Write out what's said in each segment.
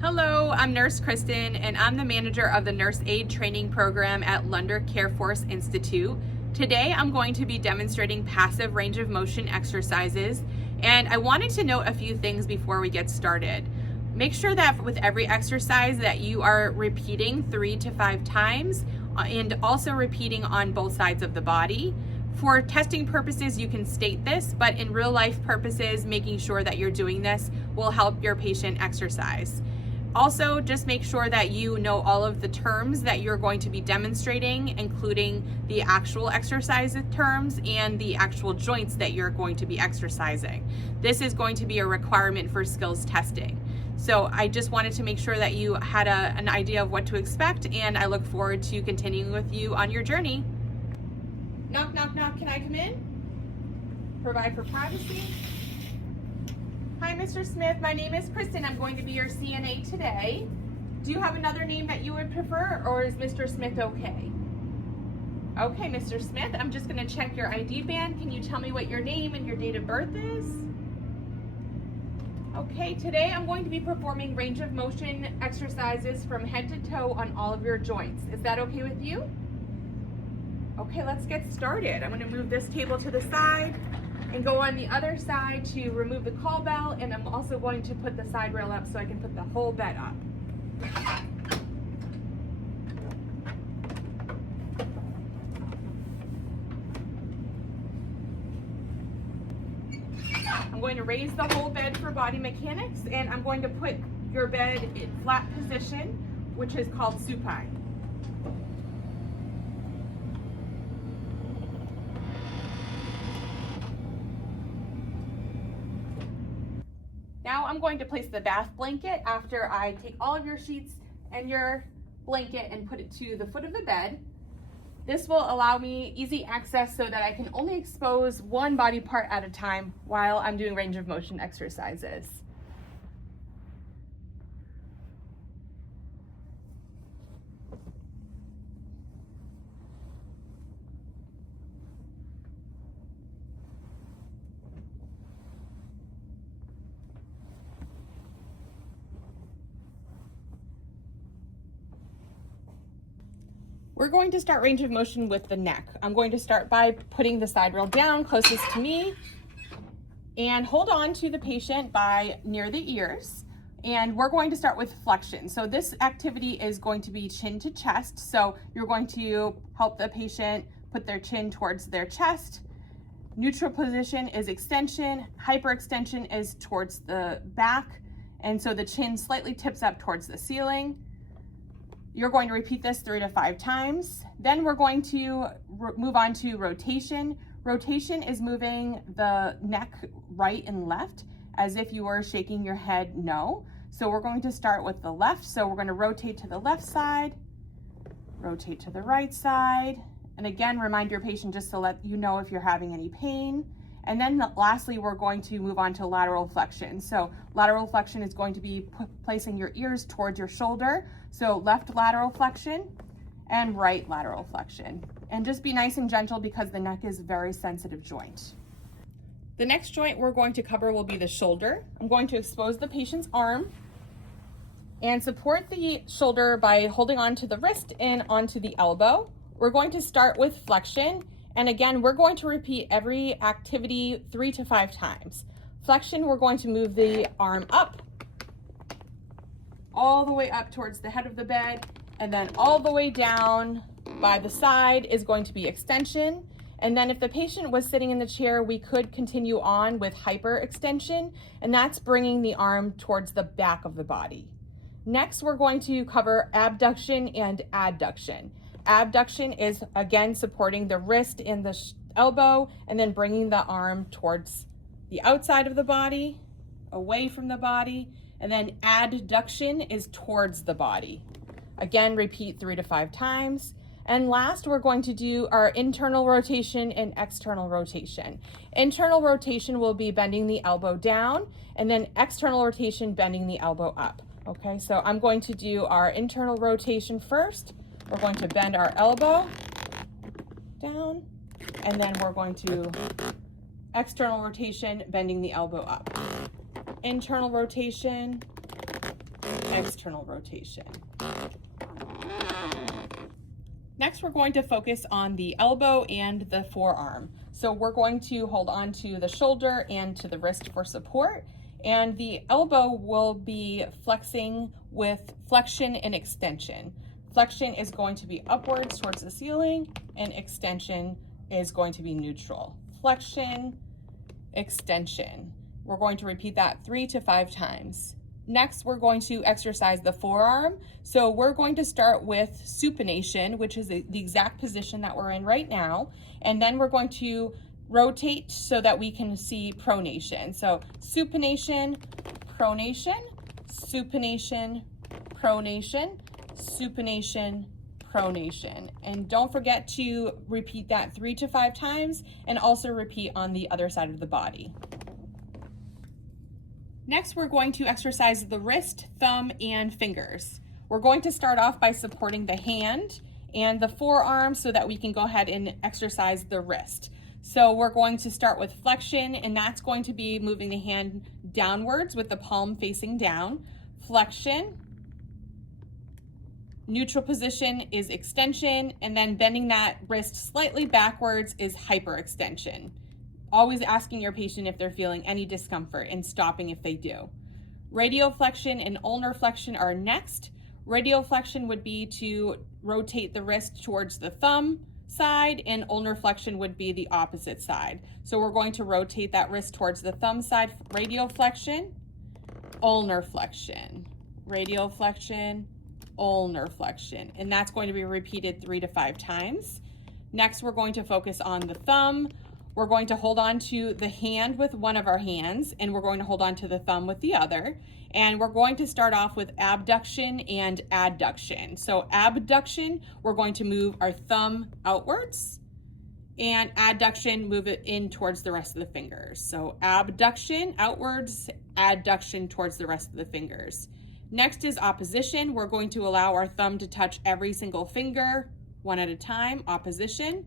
Hello, I'm Nurse Kristen, and I'm the manager of the Nurse Aide training program at Lunder Care Force Institute. Today, I'm going to be demonstrating passive range of motion exercises, and I wanted to note a few things before we get started. Make sure that with every exercise that you are repeating 3 to 5 times and also repeating on both sides of the body. For testing purposes, you can state this, but in real life purposes, making sure that you're doing this will help your patient exercise. Also, just make sure that you know all of the terms that you're going to be demonstrating, including the actual exercise terms and the actual joints that you're going to be exercising. This is going to be a requirement for skills testing. So I just wanted to make sure that you had an idea of what to expect, and I look forward to continuing with you on your journey. Knock, knock, knock, can I come in? Provide for privacy. Hi, Mr. Smith. My name is Kristen. I'm going to be your CNA today. Do you have another name that you would prefer, or is Mr. Smith okay? Okay, Mr. Smith, I'm just going to check your ID band. Can you tell me what your name and your date of birth is? Okay, today I'm going to be performing range of motion exercises from head to toe on all of your joints. Is that okay with you? Okay, let's get started. I'm going to move this table to the side and go on the other side to remove the call bell, and I'm also going to put the side rail up so I can put the whole bed up. I'm going to raise the whole bed for body mechanics, and I'm going to put your bed in flat position, which is called supine. Now I'm going to place the bath blanket after I take all of your sheets and your blanket and put it to the foot of the bed. This will allow me easy access so that I can only expose one body part at a time while I'm doing range of motion exercises. We're going to start range of motion with the neck. I'm going to start by putting the side rail down closest to me and hold on to the patient by near the ears. And we're going to start with flexion. So this activity is going to be chin to chest. So you're going to help the patient put their chin towards their chest. Neutral position is extension. Hyperextension is towards the back. And so the chin slightly tips up towards the ceiling. You're going to repeat this 3 to 5 times. Then we're going to move on to rotation. Rotation is moving the neck right and left as if you were shaking your head no. So we're going to start with the left. So we're going to rotate to the left side, rotate to the right side. And again, remind your patient just to let you know if you're having any pain. And then lastly, we're going to move on to lateral flexion. So lateral flexion is going to be placing your ears towards your shoulder. So left lateral flexion and right lateral flexion. And just be nice and gentle because the neck is a very sensitive joint. The next joint we're going to cover will be the shoulder. I'm going to expose the patient's arm and support the shoulder by holding onto the wrist and onto the elbow. We're going to start with flexion. And again, we're going to repeat every activity 3 to 5 times. Flexion, we're going to move the arm up, all the way up towards the head of the bed, and then all the way down by the side is going to be extension. And then if the patient was sitting in the chair, we could continue on with hyperextension, and that's bringing the arm towards the back of the body. Next, we're going to cover abduction and adduction. Abduction is, again, supporting the wrist and the elbow and then bringing the arm towards the outside of the body, away from the body. And then adduction is towards the body. Again, repeat 3 to 5 times. And last, we're going to do our internal rotation and external rotation. Internal rotation will be bending the elbow down, and then external rotation, bending the elbow up. Okay, so I'm going to do our internal rotation first. We're going to bend our elbow down, and then we're going to external rotation, bending the elbow up. Internal rotation, external rotation. Next, we're going to focus on the elbow and the forearm. So we're going to hold on to the shoulder and to the wrist for support, and the elbow will be flexing with flexion and extension. Flexion is going to be upwards towards the ceiling, and extension is going to be neutral. Flexion, extension. We're going to repeat that 3 to 5 times. Next, we're going to exercise the forearm. So we're going to start with supination, which is the exact position that we're in right now. And then we're going to rotate so that we can see pronation. So supination, pronation, supination, pronation, supination, pronation. And don't forget to repeat that 3 to 5 times, and also repeat on the other side of the body. Next, we're going to exercise the wrist, thumb, and fingers. We're going to start off by supporting the hand and the forearm so that we can go ahead and exercise the wrist. So we're going to start with flexion, and that's going to be moving the hand downwards with the palm facing down. Flexion. Neutral position is extension, and then bending that wrist slightly backwards is hyperextension. Always asking your patient if they're feeling any discomfort and stopping if they do. Radial flexion and ulnar flexion are next. Radial flexion would be to rotate the wrist towards the thumb side, and ulnar flexion would be the opposite side. So we're going to rotate that wrist towards the thumb side. Radial flexion, ulnar flexion, radial flexion, ulnar flexion, and that's going to be repeated 3 to 5 times. Next, we're going to focus on the thumb. We're going to hold on to the hand with one of our hands, and we're going to hold on to the thumb with the other. And we're going to start off with abduction and adduction. So abduction, we're going to move our thumb outwards, and adduction, move it in towards the rest of the fingers. So abduction outwards, adduction towards the rest of the fingers. Next is opposition. We're going to allow our thumb to touch every single finger, one at a time. Opposition,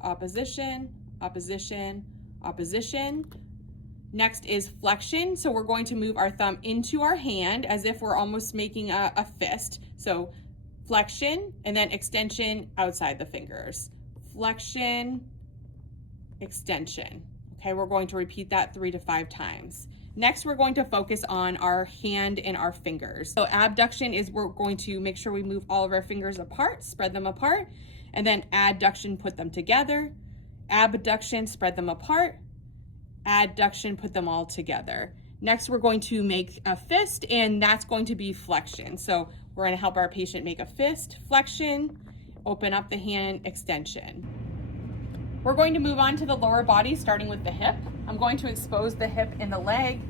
opposition, opposition, opposition. Next is flexion. So we're going to move our thumb into our hand as if we're almost making a fist. So flexion, and then extension outside the fingers. Flexion, extension. Okay, we're going to repeat that 3 to 5 times. Next, we're going to focus on our hand and our fingers. So abduction is we're going to make sure we move all of our fingers apart, spread them apart, and then adduction, put them together. Abduction, spread them apart. Adduction, put them all together. Next, we're going to make a fist, and that's going to be flexion. So we're going to help our patient make a fist, flexion, open up the hand, extension. We're going to move on to the lower body, starting with the hip. I'm going to expose the hip and the leg.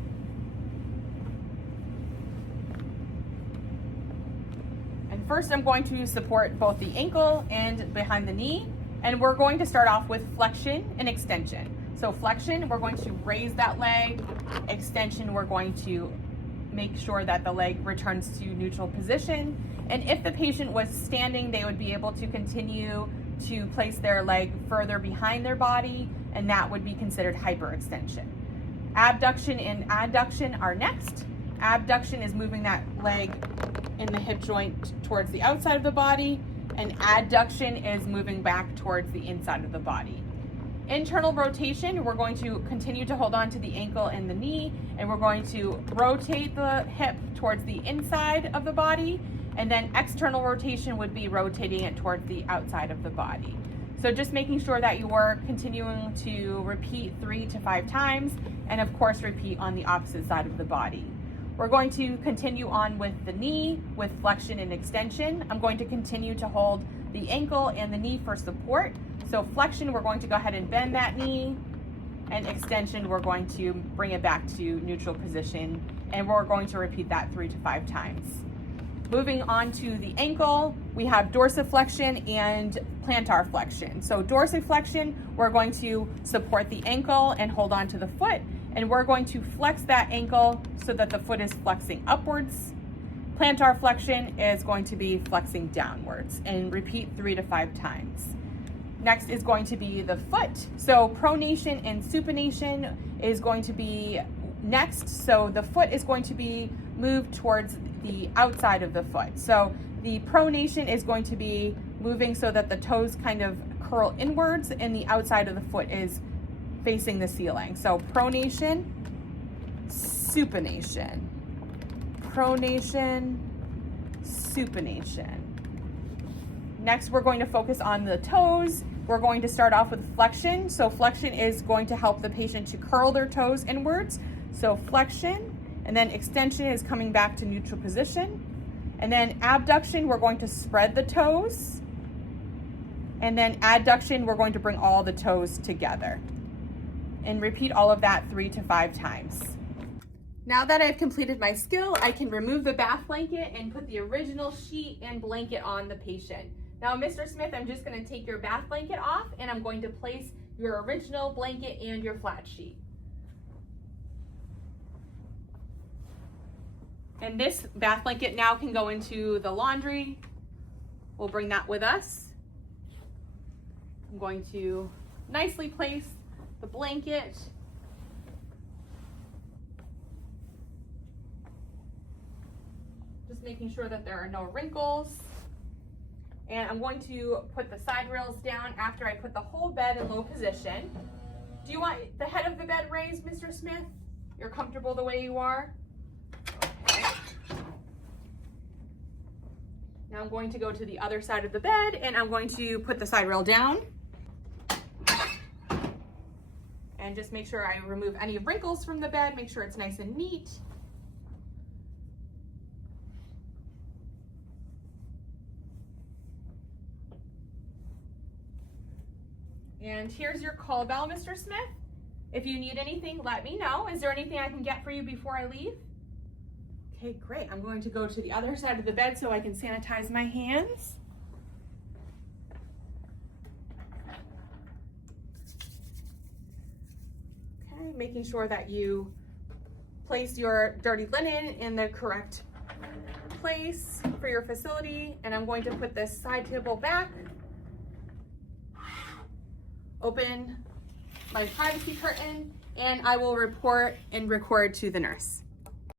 And first, I'm going to support both the ankle and behind the knee. And we're going to start off with flexion and extension. So flexion, we're going to raise that leg. Extension, we're going to make sure that the leg returns to neutral position. And if the patient was standing, they would be able to continue to place their leg further behind their body, and that would be considered hyperextension. Abduction and adduction are next. Abduction is moving that leg in the hip joint towards the outside of the body, and adduction is moving back towards the inside of the body. Internal rotation, we're going to continue to hold on to the ankle and the knee, and we're going to rotate the hip towards the inside of the body, and then external rotation would be rotating it towards the outside of the body. So just making sure that you are continuing to repeat 3 to 5 times, and of course repeat on the opposite side of the body. We're going to continue on with the knee with flexion and extension. I'm going to continue to hold the ankle and the knee for support. So flexion, we're going to go ahead and bend that knee, and extension, we're going to bring it back to neutral position, and we're going to repeat that 3 to 5 times. Moving on to the ankle, we have dorsiflexion and plantar flexion. So dorsiflexion, we're going to support the ankle and hold on to the foot, and we're going to flex that ankle so that the foot is flexing upwards. Plantar flexion is going to be flexing downwards, and repeat 3 to 5 times. Next is going to be the foot. So pronation and supination is going to be next. So the foot is going to be move towards the outside of the foot. So the pronation is going to be moving so that the toes kind of curl inwards and the outside of the foot is facing the ceiling. So pronation, supination, pronation, supination. Next, we're going to focus on the toes. We're going to start off with flexion. So flexion is going to help the patient to curl their toes inwards. So flexion, and then extension is coming back to neutral position. And then abduction, we're going to spread the toes. And then adduction, we're going to bring all the toes together. And repeat all of that 3 to 5 times. Now that I've completed my skill, I can remove the bath blanket and put the original sheet and blanket on the patient. Now, Mr. Smith, I'm just going to take your bath blanket off and I'm going to place your original blanket and your flat sheet. And this bath blanket now can go into the laundry. We'll bring that with us. I'm going to nicely place the blanket. Just making sure that there are no wrinkles. And I'm going to put the side rails down after I put the whole bed in low position. Do you want the head of the bed raised, Mr. Smith? You're comfortable the way you are? Okay. Now I'm going to go to the other side of the bed and I'm going to put the side rail down. And just make sure I remove any wrinkles from the bed, make sure it's nice and neat. And here's your call bell, Mr. Smith. If you need anything, let me know. Is there anything I can get for you before I leave? Okay, great. I'm going to go to the other side of the bed so I can sanitize my hands. Okay, making sure that you place your dirty linen in the correct place for your facility. And I'm going to put this side table back. Open my privacy curtain, and I will report and record to the nurse.